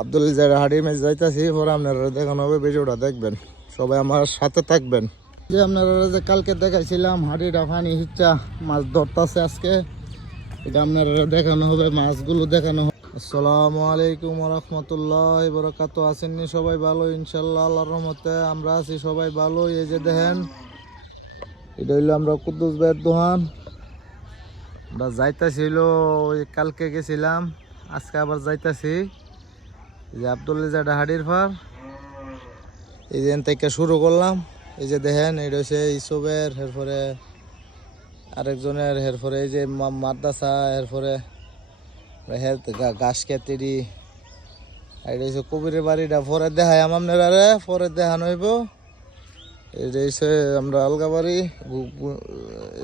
আব্দুল হাড়ি ম্যাচ যাইতাছি, পরে আপনারা দেখানো হবে, ভিডিওটা দেখবেন, সবাই আমার সাথে থাকবেন। যে আপনারা যে কালকে দেখাইছিলাম হাড়িটা পানি হিচ্চা মাছ ধরতেছে আজকে, এটা আপনারা দেখানো হবে, মাছগুলো দেখানো হবে। আসসালামু আলাইকুম রহমতুল্লাহ বরকাত। আছেননি সবাই ভালো? ইনশাল্লাহ আল্লাহর রহমতে আমরা আছি সবাই ভালো। এই যে দেখেন, এটা হইলো আমরা কুদ্দুস ভাইয়ের দোকান। আমরা যাইতাছিল, ওই কালকে গেছিলাম, আজকে আবার যাইতাছি। এই যে আব্দুল হাড়ির ফার, এই যে থেকে শুরু করলাম। এই যে দেখেন, এটা হচ্ছে ইসবের, এরপরে আরেকজনের, এরপরে এই যে মাদ্রাসা, এরপরে ঘাস কেতেরি, এটা হচ্ছে কবিরের বাড়িটা। পরে দেখাই আপনারা, পরে দেখানো হইব। এটা হচ্ছে আমরা আলগা বাড়ি,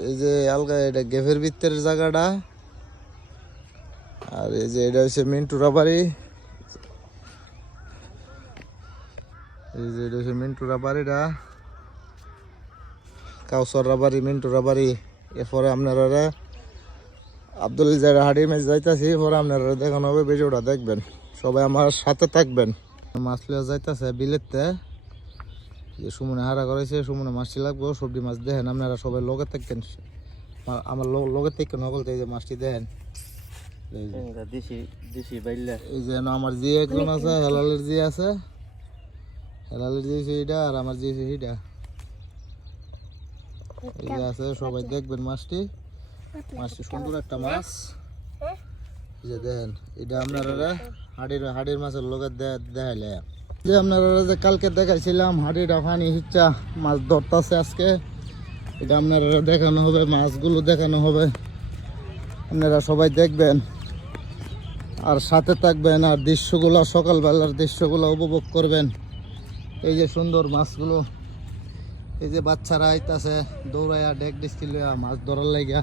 এই যে আলগা, এটা গেভের ভিতরের জায়গাটা। আর এই যে এটা হচ্ছে মিন্টুরা বাড়ি, এই যে এটা হচ্ছে মিন্টুরা বাড়িটা, কাউসররা বাড়ি, মিন্টুরা বাড়ি। এরপরে আপনারা আব্দুল হাড়ি ম্যাচ যাইতাছি, পরে আপনারা দেখানো হবে, ভিডিওটা দেখবেন, সবাই আমার সাথে থাকবেন। মাছ লিয়া যাইতাছে বিলেতে, যে সুমনে হারা করেছে, সুমনে মাছটি লাগবো, সবজি মাছ দেখেন আপনারা সবাই লগে থাকেন, আমার লগে থেকে নকল। এই যে মাছটি দেখেন, এই যে আমার জি একজন আছে, হেলালের জি আছে, হেলালের জি এইটা, আর আমার জি সেইটা, এই যে আছে, সবাই দেখবেন মাছটি। মাছটি সুন্দর একটা মাছ, এই যে দেখেন, এটা আপনারা হাড়ির মাছের লগে দেখাইলে, যে আপনারা যে কালকে দেখাইছিলাম হাড়িটা পানি হিচ্চা মাছ ধরতেছে আজকে, এটা আপনারা দেখানো হবে, মাছগুলো দেখানো হবে, আপনারা সবাই দেখবেন আর সাথে থাকবেন, আর দৃশ্যগুলো, সকালবেলার দৃশ্যগুলো উপভোগ করবেন। এই যে সুন্দর মাছগুলো, এই যে বাচ্চারা আইতাছে দৌড়াইয়া ডেক ডিস্কিল মাছ ধরার লাগিয়া।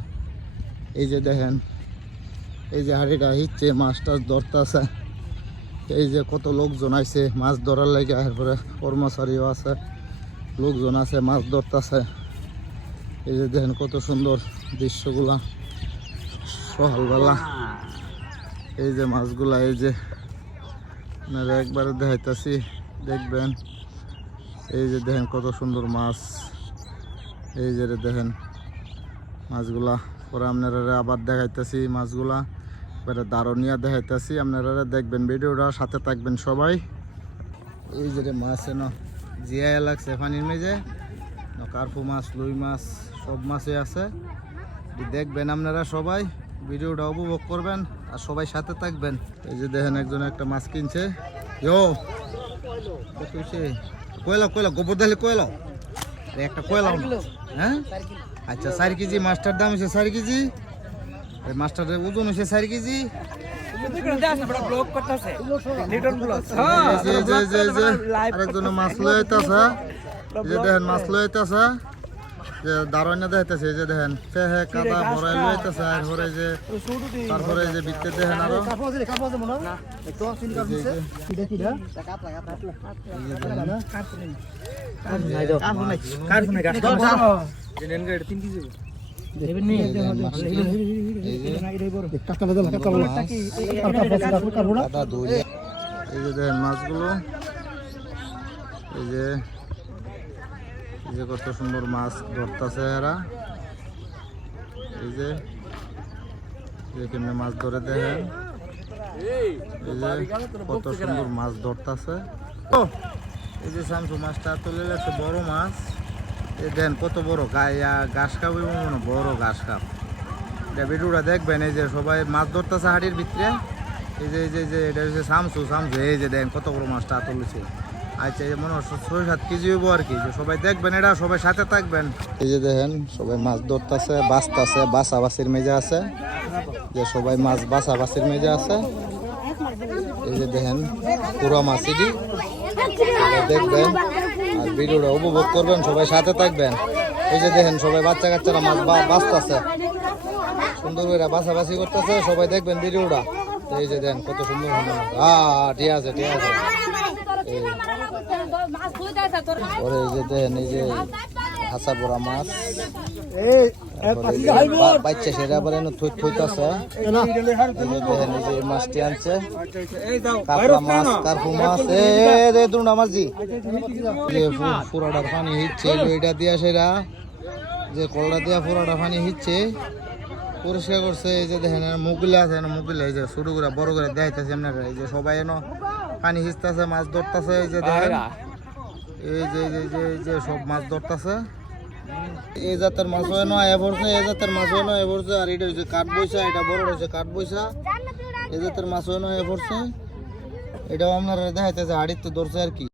এই যে দেখেন, এই যে হাড়িটা হিচ্ছে মাছ টাছ ধরতেছে, এই যে কত লোকজন আইছে মাছ ধরার লাগিয়া, এরপরে কর্মচারীও আছে, লোকজন আছে মাছ ধরতেছে। এই যে দেখেন কত সুন্দর দৃশ্যগুলা সকালবেলা, এই যে মাছগুলা, এই যে আপনারা একবারে দেখাইতেছি, দেখবেন। এই যে দেখেন কত সুন্দর মাছ, এই যে দেখেন মাছগুলা। পরে আপনারা আবার দেখাইতেছি মাছগুলা, এবারে দারুণিয়া দেখাইতেছি, আপনারা দেখবেন, ভিডিওটা সাথে থাকবেন সবাই। এই যে মাছ না জিয়া লাগছে পানির মেঝে, কার্পু মাছ, লুই মাছ, সব মাছই আছে, দেখবেন আপনারা সবাই, ভিডিওটা উপভোগ করবেন আর সবাই সাথে থাকবেন। এই যে দেখেন একজন একটা মাছ কিনছে, কয়লা কয়লা গোবর দিলে কয়লা একটা কয়লা, হ্যাঁ আচ্ছা 4 কেজি মাছটার দাম হচ্ছে 4 কেজি, মাছটার ওজন হচ্ছে 4 কেজি। আরেকজন মাছ লয়ে আইতাছে, এই যে দেখেন মাছ লয়ে আইতাছে, যে দারুণা দেখাইতেছে, এই যে দেখেন ফেহে কাদা ভরাই লয়ে আইতাছে, তারপরে যে তারপরে যে ভিতরে দেখেন আরো এই যে দেখেন মাছগুলো, এই যে কত সুন্দর মাছ ধরতেছে এরা, এই যে কেমনে মাছ ধরে দেখেন, এই যে কত সুন্দর মাছ ধরতেছে। এই যে শামসু মাছটা তুলে লাগছে, বড় মাছ, এই দেখেন কত বড়, ঘাস খাব, বড় ঘাস খাব। এটা ভিডিওটা দেখবেন, এই যে সবাই মাছ ধরতেছে হাড়ির ভিতরে, এই যে এটা হচ্ছে শামসু, এই যে দেখেন কত বড় মাছটা তুলেছে। আচ্ছা, এই মনে হয় 6-7 কেজি হইব আর কি, যে সবাই দেখবেন, এটা সবাই সাথে থাকবেন। এই যে দেখেন সবাই মাছ ধরতেছে, বাঁচতেছে, বাছাবাছির মেজে আছে, যে সবাই মাছ বাছাবাছির মেজে আছে। এই যে দেখেন পুরো মাছই দেখবেন আর ভিডিওটা উপভোগ করবেন, সবাই সাথে থাকবেন। এই যে দেখেন সবাই বাচ্চা কাচ্চারা মাছ বাঁচতেছে, সুন্দর করে বাছাবাছি করতেছে, সবাই দেখবেন ভিডিওটা। এই যে দেখেন কত সুন্দর, ঠিক আছে ঠিক আছে। পরে এই যে দেখেন, এই যে হাসা বড়া মাছ বাচ্চা সেটা আবার এনে থইতাছে দেখেন এই যে এই মাছটি আনছে কাঁকড়া মাছ কার্পু মাছ এ দুটা মাঝি যে পুরাটার পানি হিচ্ছে এটা দিয়া সেরা যে কলটা দিয়া পুরাটা পানি হিচ্ছে পরিষ্কার করছে এই যে দেখেন মুগলা আছে মুগলা এই যে ছোট করে বড় করে দেখাইতেছে আপনারা এই যে সবাই এনো পানি হিচতেছে মাছ ধরতেছে এই যে দেখেন এই যে এই যে এই যে সব মাছ ধরতেছে এই জাতের মাছ হয় না এ পড়ছে এই জাতের মাছ হয় না এ পড়ছে আর এটা হচ্ছে কাঠ বইসা এটা বড় হয়েছে কাঠ বইসা এই জাতের মাছ হয় না এ পড়ছে এটাও আপনারা দেখাইতেছে হাড়িতে ধরছে আর কি।